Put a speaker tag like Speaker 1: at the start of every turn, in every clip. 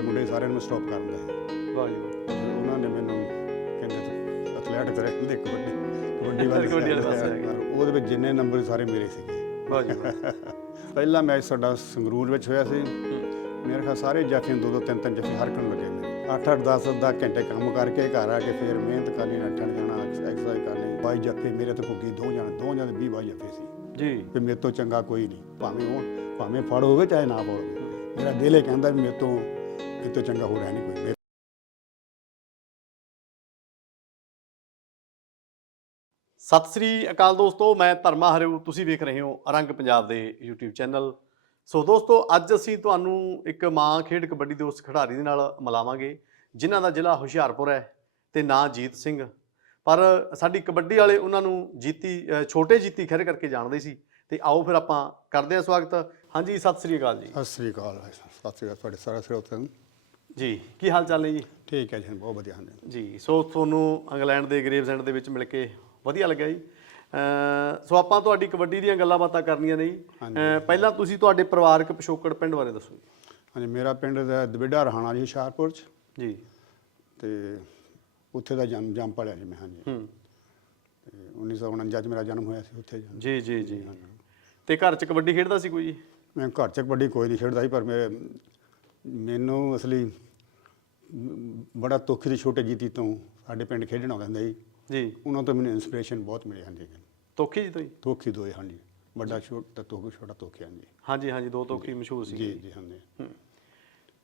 Speaker 1: ਵੱਡੇ ਮੁੰਡੇ ਸਾਰਿਆਂ ਨੂੰ ਸਟਾਪ ਕਰਨ ਦਾ
Speaker 2: ਵਾਹ ਜੀ। ਵਾਹ
Speaker 1: ਉਹਨਾਂ ਨੇ ਮੈਨੂੰ ਕਹਿੰਦੇ ਐਥਲੈਟਿਕ ਰਹਿ ਦੇ ਕਬੱਡੀ ਕਬੱਡੀ ਵੱਲ
Speaker 2: ਕਬੱਡੀ ਵਾਲੇ ਪਾਸੇ ਆ। ਗਏ।
Speaker 1: ਪਰ ਉਹਦੇ ਵਿੱਚ ਜਿੰਨੇ ਨੰਬਰ ਸਾਰੇ ਮੇਰੇ ਸੀਗੇ।
Speaker 2: ਵਾਹ ਜੀ ਵਾਹ
Speaker 1: ਪਹਿਲਾ ਮੈਚ ਸਾਡਾ ਸੰਗਰੂਰ ਵਿੱਚ ਹੋਇਆ ਸੀ। ਮੇਰੇ ਖਿਆਲ ਸਾਰੇ ਜਾਫੀਆਂ ਦੋ ਦੋ ਤਿੰਨ ਤਿੰਨ ਜਫੇ ਹਰ ਕਰਨ ਲੱਗੇ ਮੇਰੇ। 8 8 10 10 ਘੰਟੇ ਕੰਮ ਕਰਕੇ ਘਰ ਆ ਕੇ ਫਿਰ ਮਿਹਨਤ ਕਰਨੀ ਨੱਠਣ ਜਾਣਾ ਐਕਸਰਸਾਈਜ਼ ਕਰਨੀ ਬਾਈ ਜਫੇ ਮੇਰੇ ਤੋਂ ਪੁੱਗੀ ਦੋ ਜਾਣ ਦੋ ਜਾਣ 20 ਬਾਈ ਜਫੇ ਸੀ।
Speaker 2: ਜੀ।
Speaker 1: ਵੀ ਮੇਰੇ ਤੋਂ ਚੰਗਾ ਕੋਈ ਨਹੀਂ। ਭਾਵੇਂ ਉਹ ਭਾਵੇਂ ਫੜ ਹੋਵੇ ਚਾਹੇ ਨਾ ਫੜ ਹੋਵੇ। ਮੇਰਾ ਦਿਲ ਇਹ ਕਹਿੰਦਾ ਵੀ ਮੇਰੇ ਤੋਂ ਤੋਂ ਚੰਗਾ ਹੋ ਰਿਹਾ ਨਹੀਂ ਕੋਈ।
Speaker 2: ਸਤਿ ਸ੍ਰੀ ਅਕਾਲ ਦੋਸਤੋ ਮੈਂ ਧਰਮਾ ਹਰਿਓ ਤੁਸੀਂ ਵੇਖ ਰਹੇ ਹੋ ਰੰਗ ਪੰਜਾਬ ਦੇ YouTube ਚੈਨਲ। ਸੋ ਦੋਸਤੋ ਅੱਜ ਅਸੀਂ ਤੁਹਾਨੂੰ ਇੱਕ ਮਾਂ ਖੇਡ ਕਬੱਡੀ ਦੇ ਉਸ ਖਿਡਾਰੀ ਦੇ ਨਾਲ ਮਿਲਾਵਾਂਗੇ ਜਿਨ੍ਹਾਂ ਦਾ ਜ਼ਿਲ੍ਹਾ ਹੁਸ਼ਿਆਰਪੁਰ ਹੈ ਤੇ ਨਾਂ ਜੀਤ ਸਿੰਘ। ਪਰ ਸਾਡੀ ਕਬੱਡੀ ਵਾਲੇ ਉਹਨਾਂ ਨੂੰ ਜੀਤੀ ਛੋਟੇ ਜੀਤੀ ਖੈਰ ਕਰਕੇ ਜਾਣਦੇ ਸੀ ਤੇ ਆਓ ਫਿਰ ਆਪਾਂ ਕਰਦੇ ਹਾਂ ਸਵਾਗਤ। ਹਾਂਜੀ ਸਤਿ ਸ੍ਰੀ ਅਕਾਲ ਜੀ।
Speaker 1: ਸਤਿ ਸ੍ਰੀ ਅਕਾਲ ਸਤਿ ਸ੍ਰੀ ਅਕਾਲ ਤੁਹਾਡੇ ਸਾਰੇ ਸਰੋਤਿਆਂ ਨੂੰ
Speaker 2: ਜੀ ਕੀ ਹਾਲ ਚਾਲ ਨੇ ਜੀ?
Speaker 1: ਠੀਕ ਹੈ ਜੀ ਬਹੁਤ ਵਧੀਆ ਹਾਂ ਜੀ
Speaker 2: ਜੀ ਸੋ ਤੁਹਾਨੂੰ ਇੰਗਲੈਂਡ ਦੇ ਗ੍ਰੇਵਜ਼ੈਂਡ ਦੇ ਵਿੱਚ ਮਿਲ ਕੇ ਵਧੀਆ ਲੱਗਿਆ ਜੀ। ਸੋ ਆਪਾਂ ਤੁਹਾਡੀ ਕਬੱਡੀ ਦੀਆਂ ਗੱਲਾਂ ਬਾਤਾਂ ਕਰਨੀਆਂ ਨੇ ਜੀ। ਅਮ ਪਹਿਲਾਂ ਤੁਸੀਂ ਤੁਹਾਡੇ ਪਰਿਵਾਰਕ ਪਿਛੋਕੜ ਪਿੰਡ ਬਾਰੇ ਦੱਸੋ ਜੀ।
Speaker 1: ਹਾਂਜੀ ਮੇਰਾ ਪਿੰਡ ਦਾ ਦਵਿਡਾ ਰਹਾਣਾ ਜੀ ਹੁਸ਼ਿਆਰਪੁਰ ਚ।
Speaker 2: ਜੀ।
Speaker 1: ਤੇ ਉੱਥੇ ਦਾ ਜਨਮ ਜੰਮ ਪੜਿਆ ਜੀ ਮੈਂ ਹਾਂਜੀ।
Speaker 2: ਹੂੰ।
Speaker 1: ਤੇ 1949 ਚ ਮੇਰਾ ਜਨਮ ਹੋਇਆ ਸੀ ਉੱਥੇ ਜੀ।
Speaker 2: ਜੀ ਜੀ ਜੀ। ਤੇ ਘਰ 'ਚ ਕਬੱਡੀ ਖੇਡਦਾ ਸੀ ਕੋਈ ਜੀ?
Speaker 1: ਮੈਂ ਘਰ ਚ ਕਬੱਡੀ ਕੋਈ ਨਹੀਂ ਖੇਡਦਾ ਸੀ ਪਰ ਮੇਰੇ ਮੈਨੂੰ ਅਸਲੀ ਮ, ਬੜਾ ਤੁੱਖ ਦੀ ਛੋਟੇ ਜੀਤੀ ਤੋਂ ਸਾਡੇ ਪਿੰਡ ਖੇਡਣ ਆਉਂਦਾ ਹੁੰਦਾ ਸੀ
Speaker 2: ਜੀ।
Speaker 1: ਉਹਨਾਂ ਤੋਂ ਮੈਨੂੰ ਇਨਸਪੀਰੇਸ਼ਨ ਬਹੁਤ ਮਿਲੀ ਹਾਂਜੀ।
Speaker 2: ਤੋਖੀ ਜੀ ਤੋਂ ਜੀ
Speaker 1: ਤੋਖੀ ਦੋਏ ਹਾਂਜੀ। ਵੱਡਾ ਛੋਟਾ ਤੋਖ ਛੋਟਾ ਤੋਖੀ ਹਾਂਜੀ।
Speaker 2: ਹਾਂਜੀ ਹਾਂਜੀ ਦੋ ਤੋਖੀ ਮਸ਼ਹੂਰ ਸੀ
Speaker 1: ਜੀ ਜੀ। ਹਾਂਜੀ।
Speaker 2: ਹੂੰ।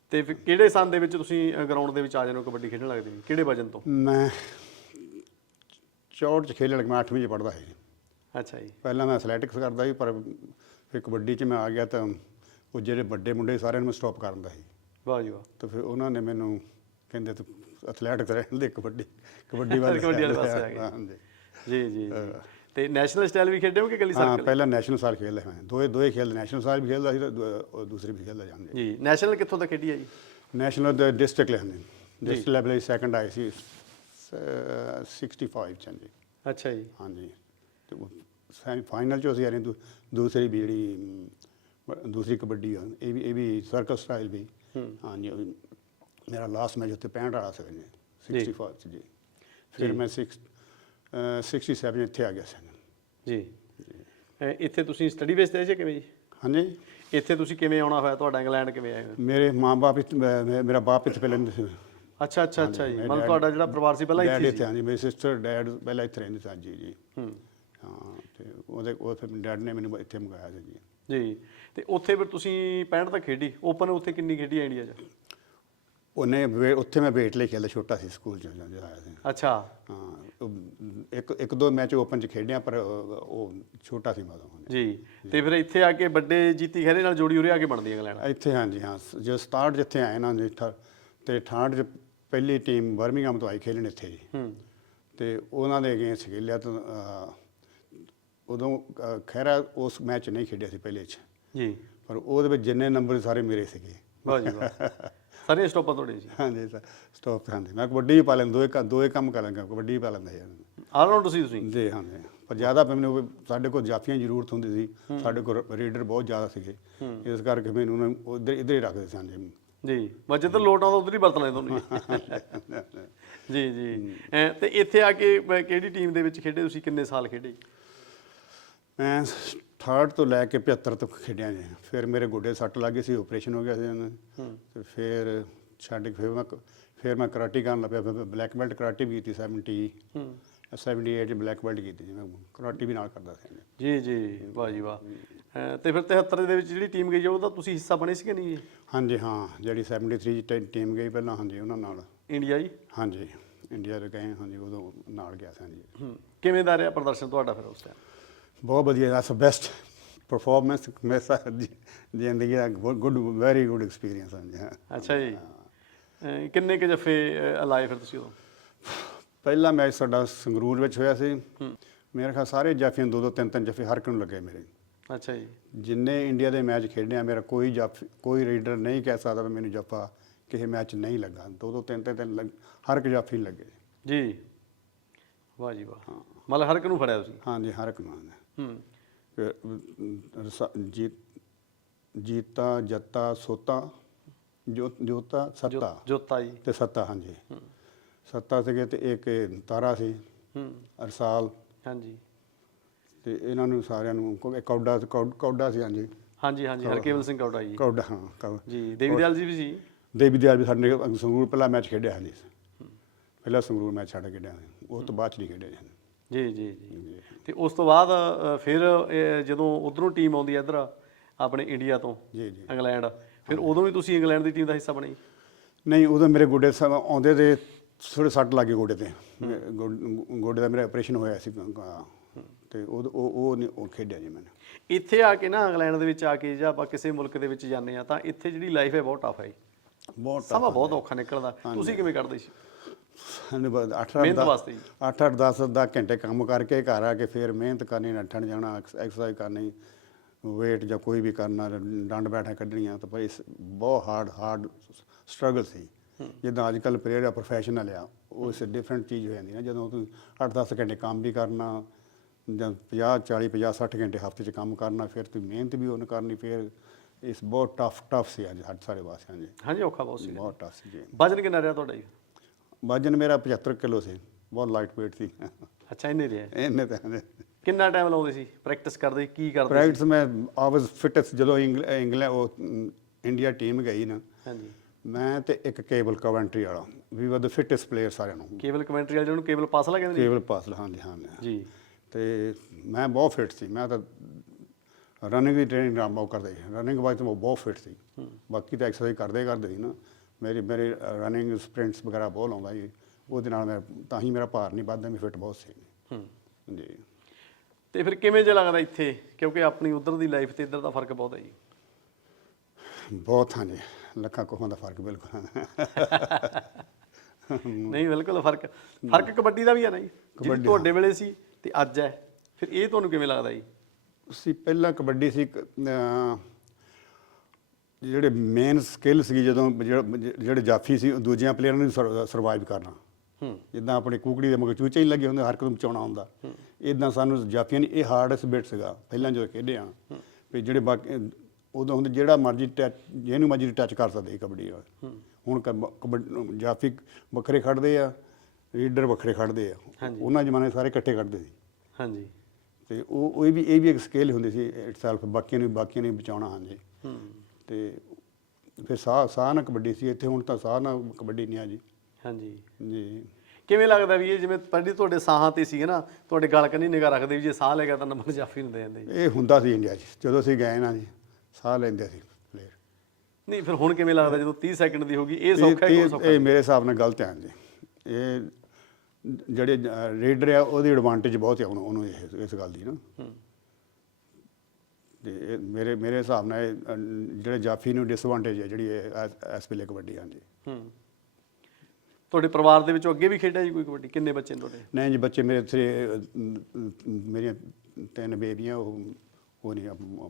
Speaker 2: ਤੇ ਫਿਰ ਕਿਹੜੇ ਸੰਨ ਦੇ ਵਿੱਚ ਤੁਸੀਂ ਗਰਾਊਂਡ ਦੇ ਵਿੱਚ ਆ ਜਾਂਦੇ ਹੋ ਕਬੱਡੀ ਖੇਡਣ ਲੱਗਦੇ ਹੋ? ਕਿਹੜੇ ਵਜਨ ਤੋਂ?
Speaker 1: ਮੈਂ ਚੌੜ ਚ ਖੇਲਣ ਲੱਗਾ ਮੈਂ 8ਵੀਂ ਚ ਪੜਦਾ ਸੀ।
Speaker 2: ਅੱਛਾ ਜੀ।
Speaker 1: ਪਹਿਲਾਂ ਮੈਂ ਐਥਲੈਟਿਕਸ ਕਰਦਾ ਸੀ ਪਰ ਫਿਰ ਕਬੱਡੀ ਚ ਮੈਂ ਆ ਗਿਆ ਤਾਂ ਉਹ ਜਿਹੜੇ ਵੱਡੇ ਮੁੰਡੇ ਸਾਰਿਆਂ ਨੂੰ ਸਟਾਪ ਕਰਨ ਦਾ ਸੀ।
Speaker 2: ਵਾਹ ਜੀ ਵਾਹ।
Speaker 1: ਤਾਂ ਫਿਰ ਉਹਨਾਂ ਨੇ ਮੈਨੂੰ ਕਹਿੰਦੇ ਤੂੰ ਐਥਲੈਟਿਕਸ ਰਹਿਣ ਦੇ ਕਬੱਡੀ ਕਬੱਡੀ ਵੱਲ
Speaker 2: ਕਬੱਡੀ ਵਾਲੇ ਪਾਸੇ ਆ ਗਏ।
Speaker 1: ਹਾਂਜੀ।
Speaker 2: ਜੀ ਜੀ ਜੀ। ਤੇ ਨੈਸ਼ਨਲ ਸਟਾਈਲ ਵੀ ਖੇਡੇ ਹੋ ਕਿ ਕੱਲੀ
Speaker 1: ਹਾਂ
Speaker 2: ਸਰਕਲ
Speaker 1: ਪਹਿਲਾਂ ਨੈਸ਼ਨਲ ਸਾਲ ਸੀ ਮੈਂ। ਦੋਏ ਦੋਏ ਖੇਲਦੇ ਨੈਸ਼ਨਲ ਸਾਲ ਵੀ ਖੇਲਦਾ ਸੀ ਦੂਸਰੀ ਵੀ ਖੇਲਦਾ ਜਾਂਦੇ
Speaker 2: ਜੀ ਨੈਸ਼ਨਲ ਕਿੱਥੋਂ ਤੱਕ ਖੇਡੀ ਹੈ ਜੀ?
Speaker 1: ਨੈਸ਼ਨਲ ਦੇ ਡਿਸਟ੍ਰਿਕਟ ਲੈਂਦੇ ਡਿਸਟ੍ਰਿਕਟ ਲੈਵਲ ਵਿੱਚ ਸੈਕੰਡ ਆਏ ਸੀ ਸ- 65 ਚ ਹਾਂਜੀ।
Speaker 2: ਅੱਛਾ ਜੀ।
Speaker 1: ਹਾਂਜੀ। ਤੇ ਫਾਈਨਲ ਚ ਅਸੀਂ ਆ ਰਹੇ ਦੂ- ਦੂਸਰੀ ਵੀ ਜਿਹੜੀ ਦੂਸਰੀ ਕਬੱਡੀ ਆ ਇਹ ਵੀ ਇਹ ਵੀ ਸਰਕਲ ਸਟਾਈਲ ਵੀ। ਹਾਂਜੀ ਮੇਰਾ ਲਾਸਟ ਮੈਚ ਉੱਤੇ 65 ਵਾਲਾ ਸੀ ਜੀ। 65 ਚ ਜੀ। ਫਿਰ ਮੈਂ 6 67 ਇੱਥੇ ਆ ਗਿਆ ਸੀ।
Speaker 2: ਜੀ। ਇੱਥੇ ਤੁਸੀਂ ਸਟੱਡੀ ਬੇਸ ਤੇ ਸੀ ਕਿਵੇਂ ਜੀ?
Speaker 1: ਹਾਂਜੀ।
Speaker 2: ਇੱਥੇ ਤੁਸੀਂ ਕਿਵੇਂ ਆਉਣਾ ਹੋਇਆ ਤੁਹਾਡਾ ਇੰਗਲੈਂਡ ਕਿਵੇਂ ਆਏ ਹੋ
Speaker 1: ਮੇਰੇ ਮਾਂ-ਬਾਪ ਮੇਰਾ ਬਾਪ ਇੱਥੇ ਪਹਿਲਾਂ ਸੀ।
Speaker 2: ਅੱਛਾ ਅੱਛਾ ਅੱਛਾ ਜੀ।
Speaker 1: ਡੈਡ-
Speaker 2: ਤੁਹਾਡਾ ਜਿਹੜਾ ਪਰਿਵਾਰ ਸੀ ਪਹਿਲਾਂ ਇੱਥੇ ਸੀ।
Speaker 1: ਹਾਂਜੀ ਮੇਰੀ ਸਿਸਟਰ ਡੈਡ ਪਹਿਲਾਂ ਇੱਥੇ ਰਹਿੰਦੇ ਸੀ ਜੀ ਜੀ।
Speaker 2: ਹੂੰ।
Speaker 1: ਹਾਂ ਤੇ ਉਹਦੇ ਉਹ ਫਿਰ ਡੈਡ ਨੇ ਮੈਨੂੰ ਇੱਥੇ ਮੰਗਾਇਆ ਸੀ ਜੀ।
Speaker 2: ਜੀ। ਤੇ ਉੱਥੇ ਫਿਰ ਤੁਸੀਂ 65 ਤੱਕ ਖੇਡੀ। ਓਪਨ ਉੱਥੇ ਕਿੰਨੀ ਖੇਡੀ ਇੰਡੀਆ 'ਚ?
Speaker 1: ਉਹਨੇ ਵੇ- ਉੱਥੇ ਮੈਂ ਵੇਟ ਲਈ ਖੇਲਦਾ ਛੋਟਾ ਸੀ ਸਕੂਲ ਚ ਜਦੋਂ ਆਇਆ ਸੀ।
Speaker 2: ਅੱਛਾ।
Speaker 1: ਹਾਂ ਉਹ ਇੱਕ ਇੱਕ ਦੋ ਮੈਚ ਓਪਨ ਚ ਖੇਡਿਆ ਪਰ ਉਹ ਉਹ ਛੋਟਾ ਸੀ ਮਦੋਂ
Speaker 2: ਜੀ ਤੇ ਫਿਰ ਇੱਥੇ ਆ ਕੇ ਵੱਡੇ ਜੀਤੀ ਖਹਿਰੇ ਨਾਲ ਜੋੜੀ ਉਰੇ ਆ ਕੇ ਬਣਦੀ ਇੰਗਲੈਂਡ
Speaker 1: ਇੱਥੇ ਹਾਂਜੀ ਹਾਂ ਸ- ਜੋ 67 ਜਿੱਥੇ ਆਏ ਨਾ ਜੀ ਠ- ਤੇ 68 ਚ ਪਹਿਲੀ ਟੀਮ ਬਰਮਿੰਗਮ ਤੋਂ ਆਈ ਖੇਲਣ ਇੱਥੇ ਜੀ।
Speaker 2: ਹੂੰ।
Speaker 1: ਤੇ ਉਹਨਾਂ ਦੇ ਅਗੇਂਸਟ ਖੇਲਿਆ ਤਾਂ ਅਹ, ਉਦੋਂ ਅਹ, ਖਹਿਰਾ ਉਸ ਮੈਚ ਨਹੀਂ ਖੇਡਿਆ ਸੀ ਪਹਿਲੇ ਚ।
Speaker 2: ਜੀ।
Speaker 1: ਪਰ ਉਹਦੇ ਵਿੱਚ ਜਿੰਨੇ ਨੰਬਰ ਸਾਰੇ ਮੇਰੇ ਸੀਗੇ।
Speaker 2: ਵਾਹ ਜੀ ਵਾਹ। ਸਾਰੀਆਂ ਸਟੋਪਾਂ ਤੁਹਾਡੇ ਸੀ
Speaker 1: ਹਾਂਜੀ ਸਰ। ਸਟਾਪ ਹਾਂਜੀ। ਮੈਂ ਕਬੱਡੀ ਵੀ ਪਾ ਲੈਂਦਾ ਦੋਏ ਕੰਮ ਦੋਏ ਕੰਮ ਕਰ ਲੈਂਦਾ ਕਬੱਡੀ ਵੀ ਪਾ ਲੈਂਦਾ ਸੀ
Speaker 2: ਆਲ ਰਾਉਂਡ ਤੁਸੀਂ ਤੁਸੀਂ?
Speaker 1: ਜੀ ਹਾਂਜੀ। ਪਰ ਜ਼ਿਆਦਾ ਮੈਨੂੰ ਸਾਡੇ ਕੋਲ ਜਾਫੀਆਂ ਦੀ ਜ਼ਰੂਰਤ ਹੁੰਦੀ ਸੀ। ਸਾਡੇ ਕੋਲ ਰੀਡਰ ਬਹੁਤ ਜ਼ਿਆਦਾ ਸੀਗੇ। ਇਸ ਕਰਕੇ ਮੈਨੂੰ ਉਹਨਾਂ ਨੂੰ ਉਧਰ ਇੱਧਰ ਹੀ ਰੱਖਦੇ ਸਨ ਜੀ
Speaker 2: ਜੀ। ਮੈਂ ਜਿੱਧਰ ਲੋਟ ਆਉਂਦਾ ਉਧਰ ਹੀ ਵਰਤਣਾ ਤੁਹਾਨੂੰ। ਜੀ ਜੀ। ਤੇ ਇੱਥੇ ਆ ਕੇ ਅਹ ਕਿਹੜੀ ਟੀਮ ਦੇ ਵਿੱਚ ਖੇਡੇ ਤੁਸੀਂ? ਕਿੰਨੇ ਸਾਲ ਖੇਡੇ?
Speaker 1: ਮੈਂ 68 ਤੋਂ ਲੈ ਕੇ 75 ਤੱਕ ਖੇਡਿਆ ਜੀ। ਫਿਰ ਮੇਰੇ ਗੋਡੇ ਸੱਟ ਲੱਗ ਗਈ ਸੀ ਆਪਰੇਸ਼ਨ ਹੋ ਗਿਆ ਸੀ ਉਹਨਾਂ। ਤੇ ਫਿਰ ਛੱਡ ਕੇ ਫਿਰ ਮੈਂ ਕ- ਫਿਰ ਮੈਂ ਕਰਾਟੀ ਕਰਨ ਲੱਗ ਪਿਆ। ਬਲੈਕ ਬੈਲਟ ਕਰਾਟੀ ਵੀ ਕੀਤੀ 70
Speaker 2: ਹੂੰ।
Speaker 1: 78 ਚ ਬਲੈਕ ਬੈਲਟ ਕੀਤੀ ਜੀ ਮੈਂ। ਕਰਾਟੀ ਵੀ ਨਾਲ ਕਰਦਾ ਸੀ।
Speaker 2: ਜੀ ਜੀ ਵਾਹ ਜੀ ਵਾਹ। ਅਹ ਤੇ ਫਿਰ 73 ਦੇ ਵਿੱਚ ਜਿਹੜੀ ਟੀਮ ਗਈ ਆ, ਉਹਦਾ ਤੁਸੀਂ ਹਿੱਸਾ ਬਣੇ ਸੀ ਕਿ ਨਹੀਂ ਜੀ?
Speaker 1: ਹਾਂਜੀ ਹਾਂ। ਜਿਹੜੀ 73 ਚ ਟੀਮ ਗਈ ਪਹਿਲਾਂ ਹਾਂਜੀ ਉਹਨਾਂ ਨਾਲ।
Speaker 2: ਇੰਡੀਆ ਜੀ?
Speaker 1: ਹਾਂਜੀ। ਇੰਡੀਆ ਦੇ ਗਏ ਹਾਂਜੀ ਉਦੋਂ ਨਾਲ ਗਿਆ ਸੀ ਹਾਂਜੀ।
Speaker 2: ਹੂੰ। ਕਿਵੇਂ ਦਾ ਰਿਹਾ ਪ੍ਰਦਰਸ਼ਨ ਤੁਹਾਡਾ ਫਿਰ ਉਸ ਟਾਈਮ
Speaker 1: ਬਹੁਤ ਵਧੀਆ ਦੈਟਸ ਬੈਸਟ ਪਰਫਾਰਮੈਂਸ ਮੈਂ ਸਾਡੀ ਜ਼ਿੰਦਗੀ ਦਾ ਗੁੱਡ ਵੈਰੀ ਗੁੱਡ ਐਕਸਪੀਰੀਅੰਸ ਹਾਂ।
Speaker 2: ਅੱਛਾ ਜੀ। ਅਹ ਕਿੰਨੇ ਕੁ ਜਫੇ ਲਾਏ ਫਿਰ ਤੁਸੀਂ ਉਦੋਂ?
Speaker 1: ਪਹਿਲਾ ਮੈਚ ਸਾਡਾ ਸੰਗਰੂਰ ਵਿੱਚ ਹੋਇਆ ਸੀ। ਮੇਰੇ ਖਿਆਲ ਸਾਰੇ ਜਾਫੀਆਂ ਦੋ ਦੋ ਤਿੰਨ ਤਿੰਨ ਜਫੇ ਹਰ ਇੱਕ ਨੂੰ ਲੱਗੇ ਮੇਰੇ।
Speaker 2: ਅੱਛਾ ਜੀ।
Speaker 1: ਜਿੰਨੇ ਇੰਡੀਆ ਦੇ ਮੈਚ ਖੇਡਿਆ ਮੇਰਾ ਕੋਈ ਜਫ ਕੋਈ ਰੀਡਰ ਨਹੀਂ ਕਹਿ ਸਕਦਾ ਵੀ ਮੈਨੂੰ ਜਫਾ ਕਿਸੇ ਮੈਚ ਨਹੀਂ ਲੱਗਾ। ਦੋ ਦੋ ਤਿੰਨ ਤਿੰਨ ਤਿੰਨ ਲੱਗ- ਹਰ ਇੱਕ ਜਾਫੀ ਲੱਗੇ।
Speaker 2: ਜੀ। ਵਾਹ ਜੀ ਵਾਹ। ਮਤਲਬ ਹਰ ਇੱਕ ਨੂੰ ਫੜਿਆ ਤੁਸੀਂ?
Speaker 1: ਹਾਂਜੀ ਹਰ ਇੱਕ ਨੂੰ ਰਸਾ- ਜੀਤ ਜੀਤਾ ਜੱਤਾ ਸੋਤਾ ਜੋਤ ਜੋਤਾ ਸੱਤਾ।
Speaker 2: ਜੋਤਾ ਜੀ
Speaker 1: ਤੇ ਸੱਤਾ ਹਾਂਜੀ। ਸੱਤਾ ਸੀਗੇ ਤੇ ਇੱਕ ਤਾਰਾ ਸੀ।
Speaker 2: ਹੂੰ।
Speaker 1: ਅਰਸਾਲ।
Speaker 2: ਹਾਂਜੀ।
Speaker 1: ਤੇ ਇਹਨਾਂ ਨੂੰ ਸਾਰਿਆਂ ਨੂੰ ਕੌ- ਕੌਡਾ ਕੌ- ਕੌਡਾ ਸੀ ਹਾਂਜੀ।
Speaker 2: ਹਾਂਜੀ ਹਾਂਜੀ ਹਰਕੇਵਲ ਸਿੰਘ ਕੌੜਾ ਜੀ।
Speaker 1: ਕੌਡਾ ਹਾਂ ਕੌ-
Speaker 2: ਜੀ ਦੇਵੀ ਦਿਆਲ ਜੀ ਵੀ ਜੀ?
Speaker 1: ਦੇਵੀ ਦਿਆਲ ਵੀ ਸਾਡੇ ਸੰਗਰੂਰ ਪਹਿਲਾ ਮੈਚ ਖੇਡਿਆ ਹਾਂਜੀ ਪਹਿਲਾ ਸੰਗਰੂਰ ਮੈਚ ਸਾਡਾ ਖੇਡਿਆ ਉਹ ਤੋਂ ਬਾਅਦ ਚ ਨਹੀਂ ਖੇਡਿਆ ਜੀ।
Speaker 2: ਜੀ ਜੀ ਜੀ। ਤੇ ਉਸ ਤੋਂ ਬਾਅਦ ਅ, ਫਿਰ ਇਹ ਜਦੋਂ ਉਧਰੋਂ ਟੀਮ ਆਉਂਦੀ ਹੈ ਇੱਧਰ ਆਪਣੇ ਇੰਡੀਆ ਤੋਂ
Speaker 1: ਜੀ ਜੀ।
Speaker 2: ਇੰਗਲੈਂਡ ਫਿਰ ਉਦੋਂ ਵੀ ਤੁਸੀਂ ਇੰਗਲੈਂਡ ਦੀ ਟੀਮ ਦਾ ਹਿੱਸਾ ਬਣੇ?
Speaker 1: ਨਹੀਂ ਉਦੋਂ ਮੇਰੇ ਗੋਡੇ ਸਭ ਆਉਂਦੇ ਤੇ ਥੋੜੇ ਸੱਟ ਲੱਗੇ ਗੋਡੇ ਤੇ। ਗੋ- ਗੋਡੇ ਦਾ ਮੇਰਾ ਆਪਰੇਸ਼ਨ ਹੋਇਆ ਸੀ ਗ- ਤੇ ਉਹ ਉਹ ਉਹ ਨਹੀਂ ਉਹ ਖੇਡਿਆ ਜੀ ਮੈंने
Speaker 2: ਇੱਥੇ ਆ ਕੇ ਨਾ ਇੰਗਲੈਂਡ ਦੇ ਵਿੱਚ ਆ ਕੇ ਜਾਂ ਆਪਾਂ ਕਿਸੇ ਮੁਲਕ ਦੇ ਵਿੱਚ ਜਾਂਦੇ ਆ ਤਾਂ ਇੱਥੇ ਜਿਹੜੀ ਲਾਈਫ ਹੈ ਬਹੁਤ ਟਫ ਹੈ
Speaker 1: ਬਹੁਤ
Speaker 2: ਸਮਾਂ ਬਹੁਤ ਔਖਾ ਨਿਕਲਦਾ। ਤੁਸੀਂ ਕਿਵੇਂ ਕੱਢਦੇ ਸੀ?
Speaker 1: ਸਾਨੂੰ ਬਸ ਅੱਠ ਅੱਠ
Speaker 2: ਮਿਹਨਤ
Speaker 1: ਦਸ-
Speaker 2: ਵਾਸਤੇ ਜੀ।
Speaker 1: ਅੱਠ ਅੱਠ 10 10 ਘੰਟੇ ਕੰਮ ਕਰਕੇ ਘਰ ਆ ਕੇ ਫਿਰ ਮਿਹਨਤ ਕਰਨੀ ਨੱਠਣ ਜਾਣਾ ਐਕਸਰਸਾਈਜ਼ ਕਰਨੀ weight ਜਾਂ ਕੋਈ ਵੀ ਕਰਨਾ ਡੰਡ ਬੈਠਾ ਕੱਢਣੀਆਂ ਤਾਂ ਭਾਈ ਸ- ਬਹੁਤ ਹਾਰਡ ਹਾਰਡ ਸਟਰਗਲ ਸੀ। ਜਿੱਦਾਂ ਅੱਜ ਕੱਲ ਪਲੇਅਰ ਆ ਪ੍ਰੋਫੈਸ਼ਨਲ ਆ ਉਹ ਇਸ ਡਿਫਰੈਂਟ ਚੀਜ਼ ਹੋ ਜਾਂਦੀ ਨਾ ਜਦੋਂ ਤੂੰ 8-10 ਘੰਟੇ ਕੰਮ ਵੀ ਕਰਨਾ ਜਾਂ 50 40 50 60 ਘੰਟੇ ਹਫ਼ਤੇ 'ਚ ਕੰਮ ਕਰਨਾ ਫਿਰ ਤੂੰ ਮਿਹਨਤ ਵੀ ਉਹਨ ਕਰਨੀ ਫਿਰ ਇਸ ਬਹੁਤ ਟਫ ਟਫ ਸੀ ਅੱਜ ਸਾਡੇ ਸਾਰੇ ਵਾਸੀਆਂ ਜੀ
Speaker 2: ਹਾਂਜੀ ਔਖਾ ਬਹੁਤ ਸੀ।
Speaker 1: ਬਹੁਤ ਟਫ ਸੀ ਜੀ।
Speaker 2: ਵਜਨ ਕਿੰਨਾ ਰਿਹਾ ਤੁਹਾਡਾ ਜੀ?
Speaker 1: ਵਜਨ ਮੇਰਾ 75 ਕਿਲੋ ਸੀ। ਬਹੁਤ ਲਾਈਟ weight ਸੀ।
Speaker 2: ਅੱਛਾ ਇੰਨੇ ਰਿਹਾ
Speaker 1: ਇਹਨੇ ਤਾਂ
Speaker 2: ਕਿੰਨਾ ਟਾਈਮ ਲਾਉਂਦੇ ਸੀ? ਪ੍ਰੈਕਟਿਸ ਕਰਦੇ? ਕੀ ਕਰਦੇ
Speaker 1: ਪ੍ਰੈਕਟਿਸ ਮੈਂ ਆਵਾਜ਼ ਫਿਟਨੈਸ ਜਦੋਂ ਇੰਗਲੈਂਡ ਉਹ ਇੰਡੀਆ ਟੀਮ ਗਈ ਨਾ
Speaker 2: ਹਾਂਜੀ।
Speaker 1: ਮੈਂ ਤੇ ਇੱਕ ਕੇਬਲ ਕਵੈਂਟਰੀ ਵਾਲਾ। ਵੀ ਵਰ ਦ ਫਿਟਨੈਸ ਪਲੇਅਰ ਸਾਰਿਆਂ ਨੂੰ।
Speaker 2: ਕੇਬਲ ਕਮੈਂਟਰੀ ਵਾਲੇ ਜਿਹਨੂੰ ਕੇਬਲ ਪਾਸਲਾ ਕਹਿੰਦੇ ਨੇ?
Speaker 1: ਕੇਬਲ ਪਾਸ ਹਾਂਜੀ ਹਾਂ
Speaker 2: ਜੀ।
Speaker 1: ਤੇ ਮੈਂ ਬਹੁਤ ਫਿਟ ਸੀ। ਮੈਂ ਤਾਂ ਰਨਿੰਗ ਦੀ ਟ੍ਰੇਨਿੰਗ ਬਹੁਤ ਕਰਦਾ ਸੀ। ਰਨਿੰਗ ਵਾਈਜ਼ ਤਾਂ ਮੈਂ ਬਹੁਤ ਫਿਟ ਸੀ। ਬਾਕੀ ਤਾਂ ਐਕਸਰਸਾਈਜ਼ ਕਰਦੇ ਕਰਦੇ ਸੀ ਨਾ। ਮੇਰੀ ਮੇਰੇ ਰਨਿੰਗ ਸਪ੍ਰਿੰਟਸ ਵਗੈਰਾ ਬਹੁਤ ਲਾਉਂਦਾ ਸੀ ਉਹਦੇ ਨਾਲ ਮੈਂ ਤਾਂ ਹੀ ਮੇਰਾ ਭਾਰ ਨਹੀਂ ਵੱਧਦਾ ਮੈਂ ਫਿਟ ਬਹੁਤ ਸੀ
Speaker 2: ਹੂੰ।
Speaker 1: ਜੀ।
Speaker 2: ਤੇ ਫਿਰ ਕਿਵੇਂ ਜਿਹਾ ਲੱਗਦਾ ਇੱਥੇ? ਕਿਉਂਕਿ ਆਪਣੀ ਉਧਰ ਦੀ ਲਾਈਫ ਤੇ ਇੱਧਰ ਦਾ ਫ਼ਰਕ ਬਹੁਤ ਹੈ ਜੀ।
Speaker 1: ਬਹੁਤ ਹਾਂਜੀ ਲੱਖਾਂ ਕੋਹਾਂ ਦਾ ਫ਼ਰਕ ਬਿਲਕੁਲ
Speaker 2: ਨਹੀਂ ਬਿਲਕੁਲ ਫ਼ਰਕ ਫ਼ਰਕ ਕਬੱਡੀ ਦਾ ਵੀ ਹੈ ਨਾ ਜੀ। ਜਿਹੜੀ ਤੁਹਾਡੇ ਵੇਲੇ ਸੀ ਤੇ ਅੱਜ ਹੈ। ਫਿਰ ਇਹ ਤੁਹਾਨੂੰ ਕਿਵੇਂ ਲੱਗਦਾ ਜੀ?
Speaker 1: ਸੀ ਪਹਿਲਾਂ ਕਬੱਡੀ ਸੀ ਜਿਹੜੇ ਮੇਨ ਸਕਿੱਲ ਸੀ ਜਦੋਂ ਜਿਹੜਾ- ਜਾਫੀ ਸੀ ਦੂਜਿਆਂ ਪਲੇਅਰਾਂ ਨੂੰ ਸਰਵਾਈਵ ਕਰਨਾ।
Speaker 2: ਹੂੰ।
Speaker 1: ਜਿੱਦਾਂ ਆਪਣੇ ਕੁਕੜੀ ਦੇ ਮਗਰ ਚੂਚੇ ਹੀ ਲੱਗੇ ਹੁੰਦੇ ਹਰ ਕਦਮ ਬਚਾਉਣਾ ਹੁੰਦਾ। ਇਦਾਂ ਸਾਨੂੰ ਜਾਫੀਆਂ ਨੇ ਇਹ ਹਾਰਡੈਸਟ ਬਿਟ ਸੀਗਾ ਪਹਿਲਾਂ ਜਦੋਂ ਖੇਡੇ ਆ। ਵੀ ਜਿਹੜੇ ਬਾਕੀ ਉਦੋਂ ਹੁੰਦੇ ਜਿਹੜਾ ਮਰਜ਼ੀ ਟੱਚ ਜਿਹਨੂੰ ਮਰਜ਼ੀ ਟੱਚ ਕਰ ਸਕਦੇ ਕਬੱਡੀ ਹੁਣ ਜਾਫੀ ਵੱਖਰੇ ਖੜਦੇ ਆ ਰੀਡਰ ਵੱਖਰੇ ਖੜਦੇ ਆ। ਉਹਨਾਂ ਜ਼ਮਾਨੇ ਸਾਰੇ ਇਕੱਠੇ ਖੜਦੇ ਸੀ।
Speaker 2: ਹਾਂਜੀ।
Speaker 1: ਤੇ ਉਹ ਉਹ ਵੀ ਇਹ ਵੀ ਇੱਕ ਸਕੇਲ ਹੁੰਦੀ ਸੀ ਇਟਸੈਲਫ ਬਾਕੀਆਂ ਨੂੰ ਬਾਕੀਆਂ ਨੂੰ ਬਚਾਉਣਾ ਹਾਂਜੀ। ਤੇ ਫਿਰ ਸਾਹ ਸਾਹ ਨਾਲ ਕਬੱਡੀ ਸੀ ਇੱਥੇ ਹੁਣ ਤਾਂ ਸਾਹ ਨਾਲ ਕਬੱਡੀ ਨਹੀਂ ਆ ਜੀ।
Speaker 2: ਹਾਂਜੀ।
Speaker 1: ਜੀ।
Speaker 2: ਕਿਵੇਂ ਲੱਗਦਾ ਵੀ ਇਹ ਜਿਵੇਂ ਪਹਿਲੀ ਤੁਹਾਡੇ ਸਾਹਾਂ ਤੇ ਸੀ ਨਾ ਤੁਹਾਡੇ ਗਲ ਕੰਨੀ ਨਿਗਾਹ ਰੱਖਦੇ ਵੀ ਜੇ ਸਾਹ ਲੈ ਗਿਆ ਤਾਂ ਨੰਬਰ ਜਾਫੀ ਨੂੰ ਦੇ। ਜੀ।
Speaker 1: ਇਹ ਹੁੰਦਾ ਸੀ ਇੰਡੀਆ 'ਚ ਜਦੋਂ ਅਸੀਂ ਗਏ ਨਾ ਜੀ ਸਾਹ ਲੈਂਦੇ ਸੀ ਪਲੇਅਰ
Speaker 2: ਨਹੀਂ ਫਿਰ ਹੁਣ ਕਿਵੇਂ ਲੱਗਦਾ ਜਦੋਂ 30 ਸੈਕਿੰਡ ਦੀ ਹੋ ਗਈ ਇਹ ਸੌਖਾ ਹੈ ਸੌਖਾ?
Speaker 1: ਇਹ ਮੇਰੇ ਹਿਸਾਬ ਨਾਲ ਗਲਤ ਹੈ ਜੀ। ਇਹ ਜਿਹੜੇ ਰੇਡਰ ਆ ਉਹਦੀ ਐਡਵਾਂਟੇਜ ਬਹੁਤ ਹੈ ਉਹਨੂੰ ਇਹ- ਇਸ ਗੱਲ ਦੀ ਨਾ।
Speaker 2: ਹੂੰ।
Speaker 1: ਤੇ ਮੇਰੇ ਮੇਰੇ ਹਿਸਾਬ ਨਾਲ ਇਹ, ਅ, ਜਿਹੜੇ ਜਾਫੀ ਨੂੰ ਡਿਸਐਡਵਾਂਟੇਜ ਹੈ ਜਿਹੜੀ ਇਹ ਇਸ- ਇਸ ਵੇਲੇ ਕਬੱਡੀ ਹਾਂਜੀ।
Speaker 2: ਹੂੰ। ਤੁਹਾਡੇ ਪਰਿਵਾਰ ਦੇ ਵਿੱਚੋਂ ਅੱਗੇ ਵੀ ਖੇਡਿਆ ਜੀ ਕੋਈ ਕਬੱਡੀ? ਕਿੰਨੇ ਬੱਚੇ ਨੇ ਤੁਹਾਡੇ?
Speaker 1: ਨਹੀਂ ਜੀ ਬੱਚੇ ਮੇਰੇ ਤੇ ਮੇਰੀਆਂ ਤਿੰਨ ਬੇਬੀਆਂ ਉਹ ਉਹ ਨਹੀਂ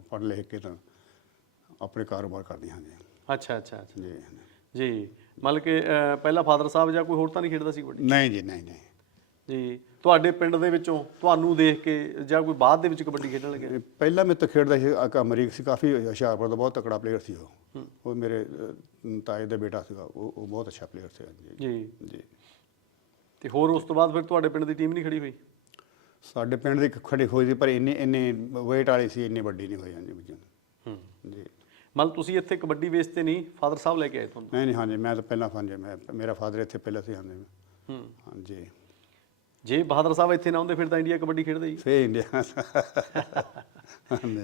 Speaker 1: ਪੜ੍ਹ ਲਿਖ ਕੇ ਤਾਂ ਆਪਣੇ ਕਾਰੋਬਾਰ ਕਰਦੀਆਂ ਜੀ
Speaker 2: ਅੱਛਾ ਅੱਛਾ ਅੱਛਾ।
Speaker 1: ਜੀ
Speaker 2: ਜੀ ਮਤਲਬ ਕਿ ਅਹ, ਪਹਿਲਾਂ ਫਾਦਰ ਸਾਹਿਬ ਜਾਂ ਕੋਈ ਹੋਰ ਤਾਂ ਨਹੀਂ ਖੇਡਦਾ ਸੀ ਕਬੱਡੀ?
Speaker 1: ਨਹੀਂ ਜੀ ਨਹੀਂ ਨਹੀਂ।
Speaker 2: ਜੀ ਤੁਹਾਡੇ ਪਿੰਡ ਦੇ ਵਿੱਚੋਂ ਤੁਹਾਨੂੰ ਦੇਖ ਕੇ ਜਾਂ ਕੋਈ ਬਾਅਦ ਦੇ ਵਿੱਚ ਕਬੱਡੀ ਖੇਡਣ ਲੱਗਿਆ
Speaker 1: ਪਹਿਲਾਂ ਮੈਂ ਤਾਂ ਖੇਡਦਾ ਸੀ ਅਕ ਅਮਰੀਕ ਸੀ ਕਾਫੀ ਹੁਸ਼ਿਆਰਪੁਰ ਦਾ ਬਹੁਤ ਤਕੜਾ ਪਲੇਅਰ ਸੀ ਉਹ। ਉਹ ਮੇਰੇ ਅ, ਤਾਏ ਦਾ ਬੇਟਾ ਸੀਗਾ ਉਹ ਉਹ ਬਹੁਤ ਅੱਛਾ ਪਲੇਅਰ ਸੀ ਜੀ
Speaker 2: ਜੀ।
Speaker 1: ਜੀ।
Speaker 2: ਤੇ ਹੋਰ ਉਸ ਤੋਂ ਬਾਅਦ ਫਿਰ ਤੁਹਾਡੇ ਪਿੰਡ ਦੀ ਟੀਮ ਨਹੀਂ ਖੜੀ ਹੋਈ?
Speaker 1: ਸਾਡੇ ਪਿੰਡ ਦੇ ਖੜੇ ਹੋਏ ਸੀ ਪਰ ਇੰਨੇ ਇੰਨੇ weight ਵਾਲੀ ਸੀ ਇੰਨੀ ਵੱਡੀ ਨਹੀਂ ਹੋਈ ਹਾਂਜੀ
Speaker 2: ਹੂੰ।
Speaker 1: ਜੀ।
Speaker 2: ਮਤਲਬ ਤੁਸੀਂ ਇੱਥੇ ਕਬੱਡੀ ਬੇਸ ਤੇ ਨਹੀਂ ਫਾਦਰ ਸਾਹਿਬ ਲੈ ਕੇ ਆਏ ਤੁਹਾਨੂੰ?
Speaker 1: ਨਹੀਂ ਨਹੀਂ ਹਾਂਜੀ ਮੈਂ ਤਾਂ ਪਹਿਲਾਂ ਫਾਂਜੇ ਮੈਂ ਮੇਰਾ ਫਾਦਰ ਇੱਥੇ ਪਹਿਲਾਂ ਸੀ ਹਾਂਜੀ।
Speaker 2: ਹੂੰ।
Speaker 1: ਹਾਂਜੀ।
Speaker 2: ਜੇ ਬਹਾਦਰ ਸਾਹਿਬ ਇੱਥੇ ਨਾ ਹੁੰਦੇ ਫਿਰ ਤਾਂ ਇੰਡੀਆ ਕਬੱਡੀ ਖੇਡਦੇ ਜੀ
Speaker 1: ਫੇ ਇੰਡੀਆ।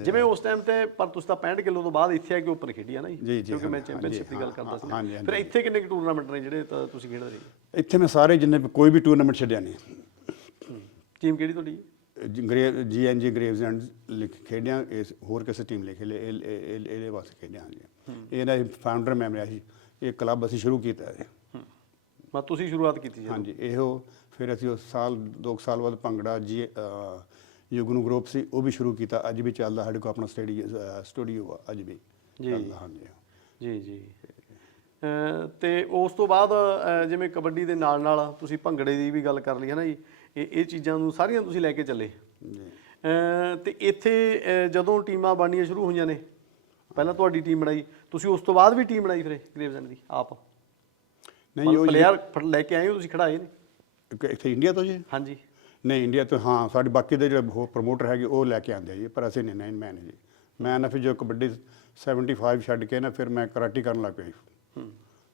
Speaker 2: ਜਿਵੇਂ ਉਸ ਟਾਈਮ ਤੇ ਪਰ ਤੁਸੀਂ ਤਾਂ 65 ਕਿਲੋ ਤੋਂ ਬਾਅਦ ਇੱਥੇ ਆ ਕੇ ਓਪਨ ਖੇਡੀ ਆ ਨਾ
Speaker 1: ਜੀ,
Speaker 2: ਕਿਉਂਕਿ ਮੈਂ
Speaker 1: ਹਾਂ,
Speaker 2: ਚੈਂਪੀਅਨਸ਼ਿਪ ਦੀ ਗੱਲ ਕਰਦਾ ਸੀ
Speaker 1: ਹਾਂ,
Speaker 2: ਫਿਰ। ਇੱਥੇ ਕਿੰਨੇ ਕੁ ਟੂਰਨਾਮੈਂਟ ਨੇ ਜਿਹੜੇ ਤੁਸੀਂ ਖੇਡਦੇ ਰਹੇ
Speaker 1: ਇੱਥੇ ਮੈਂ ਸਾਰੇ ਜਿੰਨੇ ਕੋਈ ਵੀ ਟੂਰਨਾਮੈਂਟ ਛੱਡਿਆ ਨਹੀਂ।
Speaker 2: ਟੀਮ ਕਿਹੜੀ ਤੁਹਾਡੀ?
Speaker 1: ਜੀ ਐਨ ਜੀ ਗ੍ਰੇਵਜ਼ ਐਂਡ ਖੇਡਿਆ ਇਸ ਹੋਰ ਕਿਸੇ ਟੀਮ ਇਹ- ਇਹ- ਇਹਦੇ ਵਾਸਤੇ ਖੇਡਿਆ ਹਾਂਜੀ। ਇਹਦਾ ਫਾਊਂਡਰ ਮੈਂ ਮੇਰਾ ਸੀ ਇਹ ਕਲੱਬ ਅਸੀਂ ਸ਼ੁਰੂ ਕੀਤਾ ਹੈ।
Speaker 2: ਮੈਂ ਤੁਸੀਂ ਸ਼ੁਰੂਆਤ ਕੀਤੀ ਜੀ
Speaker 1: ਹਾਂਜੀ ਇਹੋ ਫਿਰ ਅਸੀਂ ਉਸ ਸਾਲ ਦੋ ਕੁ ਸਾਲ ਬਾਅਦ ਭੰਗੜਾ ਜੀ ਯੁਗਨੂ ਗਰੁੱਪ ਸੀ ਉਹ ਵੀ ਸ਼ੁਰੂ ਕੀਤਾ। ਅੱਜ ਵੀ ਚੱਲਦਾ ਸਾਡੇ ਕੋਲ ਆਪਣਾ ਸਟੇਡੀ ਸਟੂਡੀਓ ਆ ਅੱਜ ਵੀ
Speaker 2: ਜੀ।
Speaker 1: ਚੱਲਦਾ ਹਾਂਜੀ।
Speaker 2: ਜੀ ਜੀ। ਤੇ ਉਸ ਤੋਂ ਬਾਅਦ ਜਿਵੇਂ ਕਬੱਡੀ ਦੇ ਨਾਲ ਨਾਲ ਤੁਸੀਂ ਭੰਗੜੇ ਦੀ ਵੀ ਗੱਲ ਕਰ ਲਈ ਹੈ ਨਾ ਜੀ? ਇਹ ਇਹ ਚੀਜ਼ਾਂ ਨੂੰ ਸਾਰੀਆਂ ਤੁਸੀਂ ਲੈ ਕੇ ਚੱਲੇ।
Speaker 1: ਜੀ।
Speaker 2: ਤੇ ਇੱਥੇ ਜਦੋਂ ਟੀਮਾਂ ਬਣਨੀਆਂ ਸ਼ੁਰੂ ਹੋਈਆਂ ਨੇ ਪਹਿਲਾਂ ਤੁਹਾਡੀ ਟੀਮ ਬਣਾਈ ਤੁਸੀਂ ਉਸ ਤੋਂ ਬਾਅਦ ਵੀ ਟੀਮ ਬਣਾਈ ਫਿਰ ਗ੍ਰੇਵਜ਼ੈਂਡ ਦੀ ਆਪ?
Speaker 1: ਨਹੀਂ ਉਹ
Speaker 2: ਪਲੇਅਰ ਲੈ ਕੇ ਆਏ ਹੋ ਤੁਸੀਂ ਖੜਾਏ ਨੇ?
Speaker 1: ਇੱਕ ਇੱਥੇ ਇੰਡੀਆ ਤੋਂ ਜੀ?
Speaker 2: ਹਾਂਜੀ।
Speaker 1: ਨਹੀਂ ਇੰਡੀਆ ਤੋਂ ਹਾਂ ਸਾਡੇ ਬਾਕੀ ਦੇ ਜਿਹੜੇ ਹੋਰ ਪ੍ਰਮੋਟਰ ਹੈਗੇ ਉਹ ਲੈ ਕੇ ਆਉਂਦੇ ਆ ਜੀ ਪਰ ਅਸੀਂ ਨਹੀਂ ਨਹੀਂ ਮੈਂ ਨਹੀਂ ਜੀ। ਮੈਂ ਨਾ ਫਿਰ ਜੋ ਕਬੱਡੀ 75 ਛੱਡ ਕੇ ਨਾ ਫਿਰ ਮੈਂ ਕਰਾਟੀ ਕਰਨ ਲੱਗ ਪਿਆ ਜੀ।
Speaker 2: ਹੂੰ।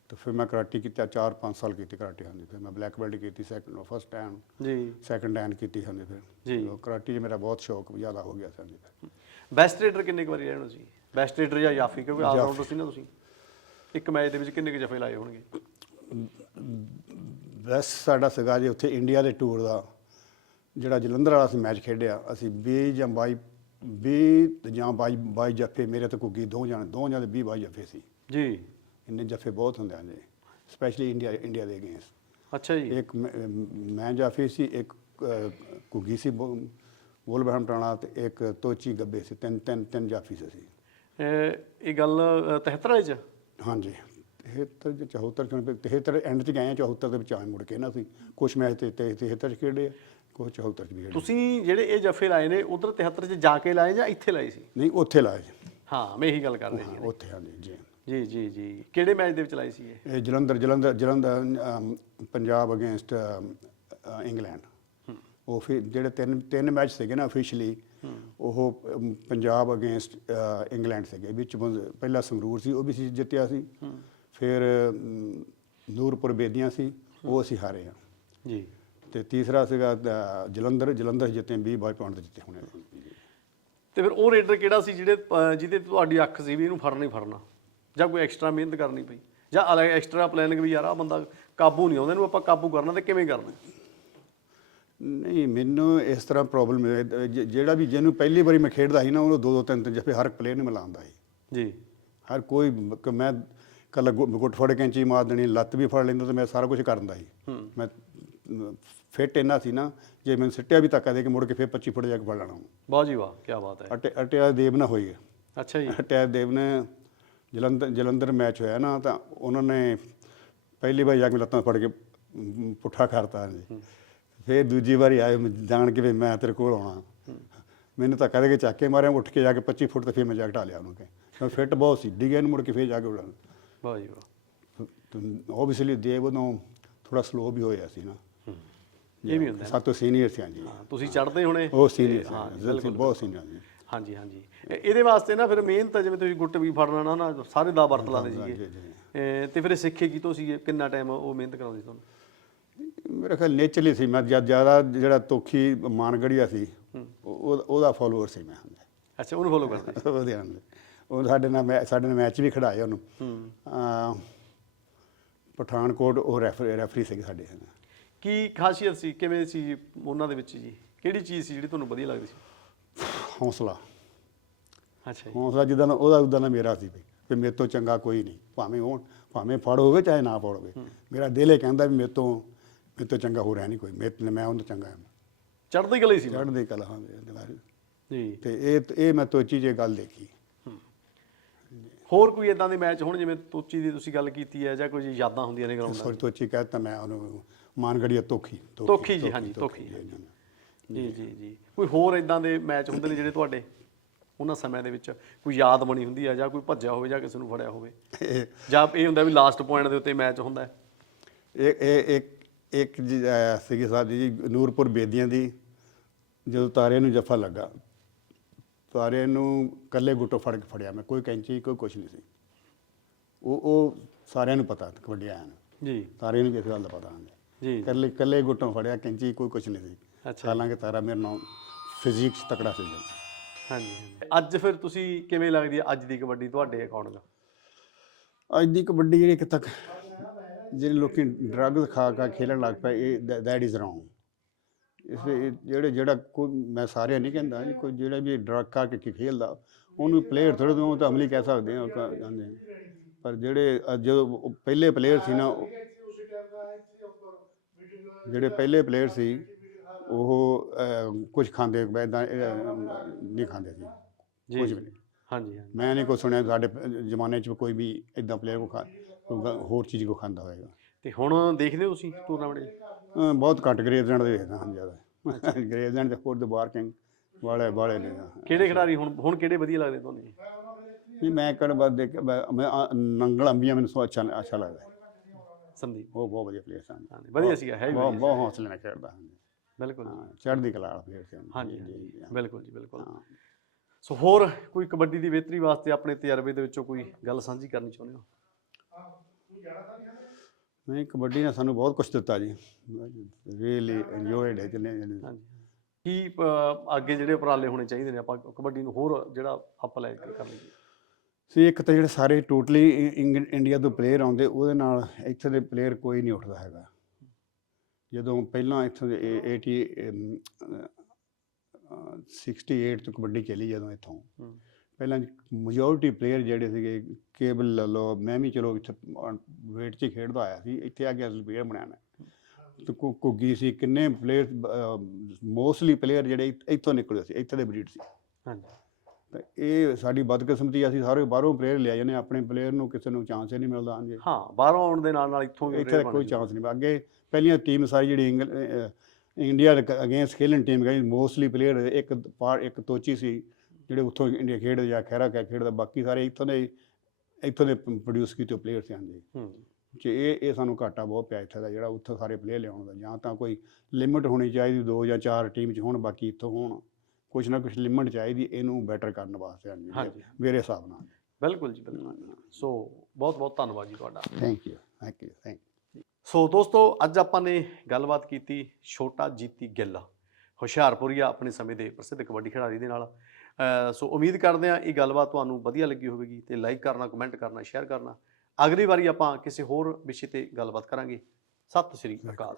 Speaker 1: ਤਾਂ ਫਿਰ ਮੈਂ ਕਰਾਟੀ ਕੀਤਾ 4-5 ਸਾਲ ਕੀਤੀ ਕਰਾਟੀ ਹਾਂਜੀ ਫਿਰ ਮੈਂ ਬਲੈਕ ਬੈਲਟ ਕੀਤੀ ਸੈਕੰਡ ਫਸਟ ਟਾਈਮ
Speaker 2: ਜੀ।
Speaker 1: ਸੈਕੰਡ ਟਾਈਮ ਕੀਤੀ ਹਾਂਜੀ ਫਿਰ।
Speaker 2: ਜੀ।
Speaker 1: ਉਹ ਕਰਾਟੀ 'ਚ ਮੇਰਾ ਬਹੁਤ ਸ਼ੌਕ ਜ਼ਿਆਦਾ ਹੋ ਗਿਆ ਸੀ ਫਿਰ।
Speaker 2: ਬੈਸਟ ਰੇਡਰ ਕਿੰਨੇ ਕੁ ਵਾਰੀ ਰਹੇ ਹੋ ਤੁਸੀਂ ਬੈਸਟ ਰੇਡਰ ਜਾਂ ਯਾਫੀ ਕਿਉਂਕਿ ਆਲ ਰਾਊਂਡਰ ਸੀ ਨਾ ਤੁਸੀਂ। ਇੱਕ ਮੈਚ ਦੇ ਵਿੱਚ ਕਿੰਨੇ ਕੁ ਜਫੇ ਲਾਏ ਹੋਣਗੇ?
Speaker 1: ਬੈਸਟ ਸਾਡਾ ਸੀਗਾ ਜੀ ਉੱਥੇ ਇੰਡੀਆ ਦੇ ਟੂਰ ਦਾ ਜਿਹੜਾ ਜਲੰਧਰ ਵਾਲਾ ਅਸੀਂ ਮੈਚ ਖੇਡਿਆ। ਅਸੀਂ 20 ਜਾਂ 22 20 ਜਾਂ 22 22 ਜੱਫੇ ਮੇਰੇ ਤੇ ਕੁੱਗੀ ਦੋ ਜਾਣੇ ਦੋ ਦੇ 20 22 ਜੱਫੇ ਸੀ।
Speaker 2: ਜੀ।
Speaker 1: ਇੰਨੇ ਜੱਫੇ ਬਹੁਤ ਹੁੰਦੇ ਆ ਜੀ ਸਪੈਸ਼ਲੀ ਇੰਡੀਆ ਇੰਡੀਆ ਦੇ ਅਗੇਂਸਟ
Speaker 2: ਅੱਛਾ ਜੀ।
Speaker 1: ਇੱਕ ਮੈਂ- ਜਾਫੀ ਸੀ ਇੱਕ ਘੁੱਗੀ ਸੀ ਵੋਲਬਰਹਮ ਟਾਣਾ ਤੇ ਇੱਕ ਤੋਚੀ ਗੱਬੇ ਸੀ ਤਿੰਨ ਤਿੰਨ ਤਿੰਨ ਜਾਫੀ ਸੀ।
Speaker 2: ਇਹ ਗੱਲ ਅ, 73 ਵਾਲੇ ਚ?
Speaker 1: ਹਾਂਜੀ। 73 ਜਾਂ 74 ਚੋਂ 73 ਐਂਡ 'ਚ ਗਏ ਆ 74 ਦੇ ਵਿੱਚ ਆਏ ਮੁੜ ਕੇ ਨਾ ਅਸੀਂ। ਕੁਛ ਮੈਚ ਤੇ ਤੇ 73 'ਚ ਖੇਡੇ ਆ ਕੁਛ 74 'ਚ ਵੀ ਖੇਡੇ
Speaker 2: ਤੁਸੀਂ ਜਿਹੜੇ ਇਹ ਜਫੇ ਲਾਏ ਨੇ ਉਧਰ 73 ਚ ਜਾ ਕੇ ਲਾਏ ਜਾਂ ਇੱਥੇ ਲਾਏ ਸੀ?
Speaker 1: ਨਹੀਂ ਉੱਥੇ ਲਾਏ ਜੀ।
Speaker 2: ਹਾਂ ਮੈਂ ਇਹੀ ਗੱਲ ਕਰ ਰਹੀ ਸੀ
Speaker 1: ਉੱਥੇ ਹਾਂਜੀ ਜੀ।
Speaker 2: ਜੀ ਜੀ ਜੀ। ਕਿਹੜੇ ਮੈਚ ਦੇ ਵਿੱਚ ਲਾਏ ਸੀ ਇਹ?
Speaker 1: ਇਹ ਜਲੰਧਰ ਜਲੰਧਰ ਜਲੰਧਰ ਪੰਜਾਬ ਅਗੇਂਸਟ ਇੰਗਲੈਂਡ। ਉਹ ਫਿਰ ਜਿਹੜੇ ਤਿੰਨ ਤਿੰਨ ਮੈਚ ਸੀਗੇ ਨਾ ਅਫੀਸ਼ੀਅਲੀ ਉਹ ਪੰਜਾਬ ਅਗੇਂਸਟ ਇੰਗਲੈਂਡ ਸੀਗੇ। ਵਿੱਚ ਪਹਿਲਾ ਸੰਗਰੂਰ ਸੀ ਉਹ ਵੀ ਸੀ ਜਿੱਤਿਆ ਸੀ। ਫਿਰ ਨੂਰਪੁਰ ਬੇਦੀਆਂ ਸੀ ਉਹ ਅਸੀਂ ਹਾਰੇ ਹਾਂ।
Speaker 2: ਜੀ।
Speaker 1: ਤੇ ਤੀਸਰਾ ਸੀਗਾ ਜਲੰਧਰ ਜਲੰਧਰ ਜਿੱਤੇ 20 ਬਾਈ ਪੁਆਇੰਟ ਤੇ ਜਿੱਤੇ ਹੋਣੇ।
Speaker 2: ਤੇ ਫਿਰ ਉਹ ਰੇਡਰ ਕਿਹੜਾ ਸੀ ਜਿਹੜੇ ਜਿਹਦੇ ਤੁਹਾਡੀ ਅੱਖ ਸੀ ਵੀ ਇਹਨੂੰ ਫੜਨਾ ਹੀ ਫੜਨਾ? ਜਾਂ ਕੋਈ ਐਕਸਟਰਾ ਮਿਹਨਤ ਕਰਨੀ ਪਈ? ਜਾਂ ਅਲੱਗ ਐਕਸਟਰਾ ਪਲੈਨਿੰਗ ਵੀ ਯਾਰ ਆ ਬੰਦਾ ਕਾਬੂ ਨਹੀਂ ਆਉਂਦਾ ਇਹਨੂੰ ਆਪਾਂ ਕਾਬੂ ਕਰਨਾ ਤੇ ਕਿਵੇਂ ਕਰਨਾ?
Speaker 1: ਨਹੀਂ ਮੈਨੂੰ ਇਸ ਤਰ੍ਹਾਂ ਪ੍ਰੋਬਲਮ ਜਿਹੜਾ ਵੀ ਜਿਹਨੂੰ ਪਹਿਲੀ ਵਾਰੀ ਮੈਂ ਖੇਡਦਾ ਸੀ ਨਾ ਉਹਨੂੰ ਦੋ ਦੋ ਤਿੰਨ ਤਿੰਨ ਜੱਫੇ ਹਰ ਪਲੇਅਰ ਨੂੰ ਮਿਲਾਉਂਦਾ ਸੀ।
Speaker 2: ਜੀ।
Speaker 1: ਹਰ ਕੋਈ ਮੈਂ ਕੱਲਾ ਗੁੱਟ ਫੜ ਕੈਂਚੀ ਮਾਰ ਦੇਣੀ ਲੱਤ ਵੀ ਫੜ ਲੈਂਦਾ ਤੇ ਮੈਂ ਸਾਰਾ ਕੁਝ ਕਰ ਦਿੰਦਾ ਸੀ ਮੈਂ ਫਿੱਟ ਇੰਨਾ ਸੀ ਨਾ ਜੇ ਮੈਨੂੰ ਸਿੱਟਿਆ ਵੀ ਧੱਕਾ ਦੇ ਕੇ ਮੁੜ ਕੇ ਫਿਰ 25 ਫੁੱਟ ਜਾ ਕੇ ਫੜ ਲੈਣਾ।
Speaker 2: ਵਾਹ ਜੀ ਵਾਹ ਕੀ ਬਾਤ ਹੈ।
Speaker 1: ਅਟੇ ਅਟਿਆ ਦੇਵ ਨਾ ਹੋਈ
Speaker 2: ਅੱਛਾ ਜੀ।
Speaker 1: ਅਟਿਆ ਦੇਵ ਨੇ ਜਲੰਧਰ ਜਲੰਧਰ ਮੈਚ ਹੋਇਆ ਨਾ ਤਾਂ ਉਹਨਾਂ ਨੇ ਪਹਿਲੀ ਵਾਰ ਜਾ ਕੇ ਲੱਤਾਂ ਫੜ ਕੇ ਪੁੱਠਾ ਕਰਤਾ ਜੀ। ਫਿਰ ਦੂਜੀ ਵਾਰੀ ਆਏ ਜਾਣ ਕੇ ਵੀ ਮੈਂ ਤੇਰੇ ਕੋਲ ਆਉਣਾ। ਮੈਨੂੰ ਧੱਕਾ ਦੇ ਕੇ ਚੱਕ ਕੇ ਮਾਰਿਆ ਉੱਠ ਕੇ ਜਾ ਕੇ 25 ਫੁੱਟ ਤੇ ਫਿਰ ਮੈਂ ਜਾ ਕੇ ਢਾਲਿਆ ਉਹਨੂੰ ਕਿ ਫਿੱਟ ਬਹੁਤ ਸੀ ਡਿੱਗਿਆ ਨੂੰ ਮੁੜ ਕੇ ਫਿਰ ਜਾ ਕੇ ਉਡਾਣ
Speaker 2: ਵਾਹ। ਜੀ ਵਾਹ
Speaker 1: ਆਬਵੀਅਸਲੀ ਦੇਵ ਉਦੋਂ ਥੋੜਾ ਸਲੋ ਵੀ ਹੋਇਆ ਸੀ ਨਾ।
Speaker 2: ਇਹ ਵੀ ਹੁੰਦਾ।
Speaker 1: ਸਾਤੋਂ ਸੀਨੀਅਰ ਸੀ ਹਾਂਜੀ।
Speaker 2: ਤੁਸੀਂ ਚੜਦੇ ਹੋਣੇ।
Speaker 1: ਉਹ ਸੀਨੀਅਰ
Speaker 2: ਹਾਂ,
Speaker 1: ਸੀ ਬਿਲਕੁਲ ਬਹੁਤ ਸੀਨੀਅਰ ਸੀ।
Speaker 2: ਹਾਂਜੀ ਹਾਂਜੀ। ਇਹ- ਇਹਦੇ ਵਾਸਤੇ ਨਾ ਫਿਰ ਮਿਹਨਤ ਜਿਵੇਂ ਤੁਸੀਂ ਗੁੱਟ ਵੀ ਫੜਨਾ ਨਾ ਨਾ ਸਾਰੇ ਦਾ ਵਰਤ ਲਾਉਂਦੇ
Speaker 1: ਜੀ,
Speaker 2: ਸੀਗੇ। ਤੇ ਫਿਰ ਸਿੱਖੇ ਕੀ ਤੋਂ ਸੀ ਕਿੰਨਾ ਟਾਈਮ ਉਹ ਮਿਹਨਤ ਕਰਾਉਂਦੇ ਤੁਹਾਨੂੰ?
Speaker 1: ਮੇਰਾ ਖਿਆਲ ਨੇਚਰਲੀ ਸੀ। ਮੈਂ ਜ਼ਿਆਦਾ ਜਿਹੜਾ ਤੋਖੀ ਮਾਨਗੜੀਆ ਸੀ ਉਹ ਉਹਦਾ ਫਾਲੋਅਰ ਸੀ ਮੈਂ
Speaker 2: ਅੱਛਾ ਉਹਨੂੰ ਫੋਲੋ ਕਰਦੇ।
Speaker 1: ਉਹਦੇ ਨਾਲ ਉਹ ਸਾਡੇ ਨਾਲ ਮੈਂ ਸਾਡੇ ਨਾਲ ਮੈਚ ਵੀ ਖੜਾਏ ਉਹਨੂੰ।
Speaker 2: ਹੂੰ।
Speaker 1: ਪਠਾਨਕੋਟ ਉਹ ਰੈਫਰੀ ਰੈਫਰੀ ਸੀਗੇ ਸਾਡੇ
Speaker 2: ਕੀ ਖਾਸੀਅਤ ਸੀ? ਕਿਵੇਂ ਸੀ ਉਹਨਾਂ ਦੇ ਵਿੱਚ ਜੀ? ਕਿਹੜੀ ਚੀਜ਼ ਸੀ ਜਿਹੜੀ ਤੁਹਾਨੂੰ ਵਧੀਆ ਲੱਗਦੀ ਸੀ?
Speaker 1: ਹੌਸਲਾ।
Speaker 2: ਅੱਛਾ
Speaker 1: ਹੌਸਲਾ ਜਿੱਦਾਂ ਉਹਦਾ ਉਦਾਂ ਦਾ ਮੇਰਾ ਸੀ ਵੀ ਵੀ ਮੇਰੇ ਤੋਂ ਚੰਗਾ ਕੋਈ ਨਹੀਂ। ਭਾਵੇਂ ਹੋਣ ਭਾਵੇਂ ਫੜ ਹੋਵੇ ਚਾਹੇ ਨਾ ਫੜ ਹੋਵੇ। ਮੇਰਾ ਦਿਲ ਇਹ ਕਹਿੰਦਾ ਵੀ ਮੇਰੇ ਤੋਂ ਮੇਰੇ ਤੋਂ ਚੰਗਾ ਹੋ ਰਿਹਾ ਨਹੀਂ ਕੋਈ। ਮੇਰੇ ਮੈਂ ਉਹਨੂੰ ਚੰਗਾ ਹਾਂ।
Speaker 2: ਚੜ੍ਹਦੀ ਕਲਾ ਹੀ ਸੀ।
Speaker 1: ਚੜ੍ਹਦੀ ਕਲਾ ਹਾਂ।
Speaker 2: ਜੀ।
Speaker 1: ਤੇ ਇਹ ਇਹ ਮੈਂ ਤੋਚੀ ਜੇ ਗੱਲ ਦੇਖੀ।
Speaker 2: ਹੋਰ ਕੋਈ ਇਦਾਂ ਦੇ ਮੈਚ ਹੁਣ ਜਿਵੇਂ ਤੋਚੀ ਦੀ ਤੁਸੀਂ ਗੱਲ ਕੀਤੀ ਹੈ ਜਾਂ ਕੋਈ ਯਾਦਾਂ ਹੁੰਦੀਆਂ ਨੇ ਗਰਾਊਂਡ
Speaker 1: ਸੌਰੀ ਤੋਚੀ ਕਹਿਤਾ ਮੈਂ ਉਹਨੂੰ ਮਾਨਗੜੀਆ ਤੋਖੀ
Speaker 2: ਤੋਖੀ ਜੀ, ਹਾਂਜੀ, ਤੋਖੀ। ਜੀ ਜੀ। ਜੀ ਕੋਈ ਹੋਰ ਇਦਾਂ ਦੇ ਮੈਚ ਹੁੰਦੇ ਨੇ ਜਿਹੜੇ ਤੁਹਾਡੇ ਉਹਨਾਂ ਸਮਿਆਂ ਦੇ ਵਿੱਚ ਕੋਈ ਯਾਦ ਬਣੀ ਹੁੰਦੀ ਹੈ ਜਾਂ ਕੋਈ ਭੱਜਿਆ ਹੋਵੇ ਜਾਂ ਕਿਸੇ ਨੂੰ ਫੜਿਆ ਹੋਵੇ? ਜਾਂ ਇਹ ਹੁੰਦਾ ਵੀ ਲਾਸਟ ਪੁਆਇੰਟ ਦੇ ਉੱਤੇ ਮੈਚ ਹੁੰਦਾ ਹੈ?
Speaker 1: ਇਹ ਇਹ ਇੱਕ ਇੱਕ ਸੀਗੀ ਸਾਡੀ ਜੀ ਨੂਰਪੁਰ ਬੇਦੀਆਂ ਦੀ ਜਦੋਂ ਤਾਰੇ ਨੂੰ ਜੱਫਾ ਲੱਗਾ। ਤਾਰੇ ਨੂੰ ਕੱਲੇ ਗੁੱਟੋ ਫੜ ਕੇ ਫੜਿਆ ਮੈਂ ਕੋਈ ਕੈਂਚੀ ਕੋਈ ਕੁਛ ਨਹੀਂ ਸੀ। ਉਹ ਉਹ ਸਾਰਿਆਂ ਨੂੰ ਪਤਾ ਕਬੱਡੀ ਆਇਆ ਨੂੰ।
Speaker 2: ਜੀ।
Speaker 1: ਤਾਰੇ ਨੂੰ ਵੀ ਇਸ ਗੱਲ ਦਾ ਪਤਾ ਨਹੀਂ
Speaker 2: ਜੀ।
Speaker 1: ਕੱਲੇ ਕੱਲੇ ਗੁੱਟੋਂ ਫੜਿਆ ਕੈਂਚੀ ਕੋਈ ਕੁਛ ਨਹੀਂ ਸੀ।
Speaker 2: ਅੱਛਾ।
Speaker 1: ਹਾਲਾਂਕਿ ਤਾਰਾ ਮੇਰੇ ਨਾਲ ਫਿਜ਼ਿਕਸ ਤਕੜਾ ਸੀ। ਜੀ
Speaker 2: ਹਾਂਜੀ। ਅੱਜ ਫਿਰ ਤੁਸੀਂ ਕਿਵੇਂ ਲੱਗਦੀ ਹੈ ਅੱਜ ਦੀ ਕਬੱਡੀ ਤੁਹਾਡੇ ਅਕਾਊਂਟ ਦਾ?
Speaker 1: ਅੱਜ ਦੀ ਕਬੱਡੀ ਜਿਹੜੀ ਕਿ ਤੱਕ ਜਿਹੜੇ ਲੋਕੀ ਡਰੱਗਸ ਖਾ ਖਾ ਖੇਲਣ ਲੱਗ ਪਏ ਇਹ ਦੈਟ ਇਜ਼ ਰੋਂਗ ਇਸ ਇਹ ਜਿਹੜੇ ਜਿਹੜਾ ਕੋਈ ਮੈਂ ਸਾਰੇ ਨਹੀਂ ਕਹਿੰਦਾ ਜੀ, ਕੋਈ ਜਿਹੜਾ ਵੀ ਡਰੱਗ ਖਾ ਕੇ ਖੇਲਦਾ ਉਹਨੂੰ ਪਲੇਅਰ ਥੋੜੇ ਤੋਂ ਤਾਂ ਅਮਲੀ ਕਹਿ ਸਕਦੇ ਆ ਉਹ ਤਾਂ ਕਹਿੰਦੇ ਆ। ਪਰ ਜਿਹੜੇ ਅ, ਜਦੋਂ ਪਹਿਲੇ ਪਲੇਅਰ ਸੀ ਨਾ ਉਹ- ਜਿਹੜੇ ਪਹਿਲੇ ਪਲੇਅਰ ਸੀ ਉਹ ਕੁਝ ਖਾਂਦੇ ਇਦਾਂ ਨਹੀਂ ਖਾਂਦੇ ਸੀ।
Speaker 2: ਜੀ।
Speaker 1: ਕੁਝ ਵੀ ਨਹੀਂ।
Speaker 2: ਹਾਂਜੀ ਹਾਂਜੀ।
Speaker 1: ਮੈਂ ਨਹੀਂ ਕੋ ਸੁਣਿਆ ਸਾਡੇ ਜ਼ਮਾਨੇ 'ਚ ਕੋਈ ਵੀ ਇਦਾਂ ਪਲੇਅਰ ਕੋ ਖਾ ਕੋਈ ਗ- ਹੋਰ ਚੀਜ਼ ਕੋ ਖਾਂਦਾ ਹੋਏਗਾ।
Speaker 2: ਤੇ ਹੁਣ ਦੇਖਦੇ ਹੋ ਤੁਸੀਂ ਟੂਰਨਾਮੈਂਟ
Speaker 1: ਬਹੁਤ ਘੱਟ ਗ੍ਰੇਜ਼ਲੈਂਡ ਦੇ ਵੇਖਦਾ ਹਾਂ ਜ਼ਿਆਦਾ। ਗ੍ਰੇਜ਼ਲੈਂਡ ਦੇ ਦ ਬਾਰਕਿੰਗ ਵਾਲੇ ਵਾਲੇ ਨੇ
Speaker 2: ਕਿਹੜੇ ਖਿਡਾਰੀ ਹੁਣ ਹੁਣ ਕਿਹੜੇ ਵਧੀਆ ਲੱਗਦੇ ਤੁਹਾਨੂੰ? ਜੀ
Speaker 1: ਨਹੀਂ ਮੈਂ ਕਰ ਬਾਅਦ ਦੇਖ ਮੈਂ ਨੰਗਲ ਅੰਬੀਆਂ ਮੈਨੂੰ ਸੋ ਅੱਛਾ ਅੱਛਾ ਲੱਗਦਾ। ਹੈ।
Speaker 2: ਸੰਦੀਪ।
Speaker 1: ਉਹ ਬਹੁਤ ਵਧੀਆ ਪਲੇਅਰ ਸਨ।
Speaker 2: ਹਾਂਜੀ ਵਧੀਆ ਸੀਗਾ ਹੈ ਵੀ
Speaker 1: ਬਹੁਤ
Speaker 2: ਵਧੀਆ
Speaker 1: ਬਹੁਤ ਹੌਸਲੇ ਨਾਲ ਖੇਡਦਾ ਹਾਂਜੀ।
Speaker 2: ਬਿਲਕੁਲ
Speaker 1: ਹਾਂ ਚੜ੍ਹਦੀ ਕਲਾ ਵਾਲਾ ਪਲੇਅਰ ਸੀ
Speaker 2: ਹਾਂਜੀ ਬਿਲਕੁਲ ਜੀ ਬਿਲਕੁਲ।
Speaker 1: ਹਾਂ।
Speaker 2: ਸੋ ਹੋਰ ਕੋਈ ਕਬੱਡੀ ਦੀ ਬਿਹਤਰੀ ਵਾਸਤੇ ਆਪਣੇ ਤਜਰਬੇ ਦੇ ਵਿੱਚੋਂ ਕੋਈ ਗੱਲ ਸਾਂਝੀ ਕਰਨੀ ਚਾਹੁੰਦੇ ਹੋ?
Speaker 1: ਨਹੀਂ ਕਬੱਡੀ ਨੇ ਸਾਨੂੰ ਬਹੁਤ ਕੁਝ ਦਿੱਤਾ ਜੀ। ਰੀਅਲੀ ਇੰਜੋਇਡ ਹੈ ਜਿੰਨੇ
Speaker 2: ਹਾਂਜੀ। ਕੀ ਅਹ, ਅੱਗੇ ਜਿਹੜੇ ਉਪਰਾਲੇ ਹੋਣੇ ਚਾਹੀਦੇ ਨੇ ਆਪਾਂ ਕਬੱਡੀ ਨੂੰ ਹੋਰ ਜਿਹੜਾ ਆਪਾਂ ਲੈ ਕੇ ਕਰ ਲਈਏ
Speaker 1: ਸੀ ਇੱਕ ਤਾਂ ਜਿਹੜੇ ਸਾਰੇ ਟੋਟਲੀ ਇੰਡੀਆ ਤੋਂ ਪਲੇਅਰ ਆਉਂਦੇ ਉਹਦੇ ਨਾਲ ਇੱਥੇ ਦੇ ਪਲੇਅਰ ਕੋਈ ਨਹੀਂ ਉੱਠਦਾ ਹੈਗਾ। ਜਦੋਂ ਪਹਿਲਾਂ ਇੱਥੋਂ ਦੇ 80 68 ਤੋਂ ਕਬੱਡੀ ਚੱਲੀ ਜਦੋਂ ਇੱਥੋਂ।
Speaker 2: ਹੂੰ।
Speaker 1: ਪਹਿਲਾਂ ਮੈਜੋਰਿਟੀ ਪਲੇਅਰ ਜਿਹੜੇ ਸੀਗੇ ਕੇਬਲ ਲੈ ਲਓ ਮੈਂ ਵੀ ਚਲੋ ਇੱਥੇ ਵੇਟ 'ਚ ਖੇਡਦਾ ਆਇਆ ਸੀ ਇੱਥੇ ਆ ਕੇ ਅਸਲ ਪਲੇਅਰ ਬਣਿਆ ਮੈਂ। ਤੇ ਘੁੱਗੀ ਸੀ ਕਿੰਨੇ ਪਲੇਅਰ ਮੋਸਟਲੀ ਪਲੇਅਰ ਜਿਹੜੇ ਇੱਥ- ਨਿਕਲੇ ਸੀ ਇੱਥੇ ਦੇ ਬਰੀਡ ਸੀ।
Speaker 2: ਹਾਂਜੀ।
Speaker 1: ਤਾਂ ਇਹ ਸਾਡੀ ਬਦਕਿਸਮਤੀ ਅਸੀਂ ਸਾਰੇ ਬਾਹਰੋਂ ਪਲੇਅਰ ਲਿਆ ਜਾਂਦੇ ਆਪਣੇ ਪਲੇਅਰ ਨੂੰ ਕਿਸੇ ਨੂੰ ਚਾਂਸ ਹੀ ਨਹੀਂ ਮਿਲਦਾ ਹਾਂਜੀ।
Speaker 2: ਹਾਂ ਬਾਹਰੋਂ ਆਉਣ ਦੇ ਨਾਲ ਨਾਲ ਇੱਥੋਂ ਵੀ
Speaker 1: ਇੱਥੇ ਕੋਈ। ਚਾਂਸ ਨਹੀਂ ਅੱਗੇ ਪਹਿਲੀਆਂ ਟੀਮ ਸਾਰੀ ਜਿਹੜੀ ਇੰਡੀਆ ਅਗੇਂਸਟ ਖੇਲਣ ਟੀਮ ਗਈ ਮੋਸਟਲੀ ਪਲੇਅਰ ਇੱਕ ਪਾਰ ਇੱਕ ਤੋਚੀ ਸੀ। ਜਿਹੜੇ ਉੱਥੋਂ ਇੰਡੀਆ ਖੇਡਦੇ ਜਾਂ ਖੈਰਾ ਕਹਿ ਖੇਡਦਾ ਬਾਕੀ ਸਾਰੇ ਇੱਥੋਂ ਦੇ ਇੱਥੋਂ ਦੇ ਪ੍ਰੋਡਿਊਸ ਕੀਤੇ ਪਲੇਅਰ ਸੀ ਹਾਂਜੀ
Speaker 2: ਹੂੰ।
Speaker 1: ਜੇ ਇਹ ਇਹ ਸਾਨੂੰ ਘਾਟਾ ਬਹੁਤ ਪਿਆ ਇੱਥੇ ਦਾ ਜਿਹੜਾ ਉੱਥੋਂ ਸਾਰੇ ਪਲੇਅਰ ਲਿਆਉਣ ਦਾ ਜਾਂ ਤਾਂ ਕੋਈ ਲਿਮਿਟ ਹੋਣੀ ਚਾਹੀਦੀ ਦੋ ਜਾਂ ਚਾਰ ਟੀਮ 'ਚ ਹੋਣ ਬਾਕੀ ਇੱਥੋਂ ਹੋਣ। ਕੁਛ ਨਾ ਕੁਛ ਲਿਮਿਟ ਚਾਹੀਦੀ ਇਹਨੂੰ ਬੈਟਰ ਕਰਨ ਵਾਸਤੇ ਹਾਂਜੀ
Speaker 2: ਹਾਂਜੀ।
Speaker 1: ਮੇਰੇ ਹਿਸਾਬ ਨਾਲ।
Speaker 2: ਬਿਲਕੁਲ ਜੀ ਬਿਲਕੁਲ। ਸੋ ਬਹੁਤ ਬਹੁਤ ਧੰਨਵਾਦ ਜੀ ਤੁਹਾਡਾ।
Speaker 1: Thank you thank you thank
Speaker 2: so ਦੋਸਤੋ ਅੱਜ ਆਪਾਂ ਨੇ ਗੱਲਬਾਤ ਕੀਤੀ ਛੋਟਾ ਜੀਤੀ ਗਿੱਲ ਹੁਸ਼ਿਆਰਪੁਰੀਆ ਆਪਣੇ ਸਮੇਂ ਦੇ ਪ੍ਰਸਿੱਧ ਕਬੱਡੀ ਖਿਡਾਰੀ ਦੇ ਨਾਲ। ਸੋ ਉਮੀਦ ਕਰਦੇ ਹਾਂ ਇਹ ਗੱਲਬਾਤ ਤੁਹਾਨੂੰ ਵਧੀਆ ਲੱਗੀ ਹੋਵੇਗੀ ਤੇ ਲਾਈਕ ਕਰਨਾ ਕਮੈਂਟ ਕਰਨਾ ਸ਼ੇਅਰ ਕਰਨਾ। ਅਗਲੀ ਵਾਰੀ ਆਪਾਂ ਕਿਸੇ ਹੋਰ ਵਿਸ਼ੇ ਤੇ ਗੱਲਬਾਤ ਕਰਾਂਗੇ। ਸਤਿ ਸ੍ਰੀ ਅਕਾਲ।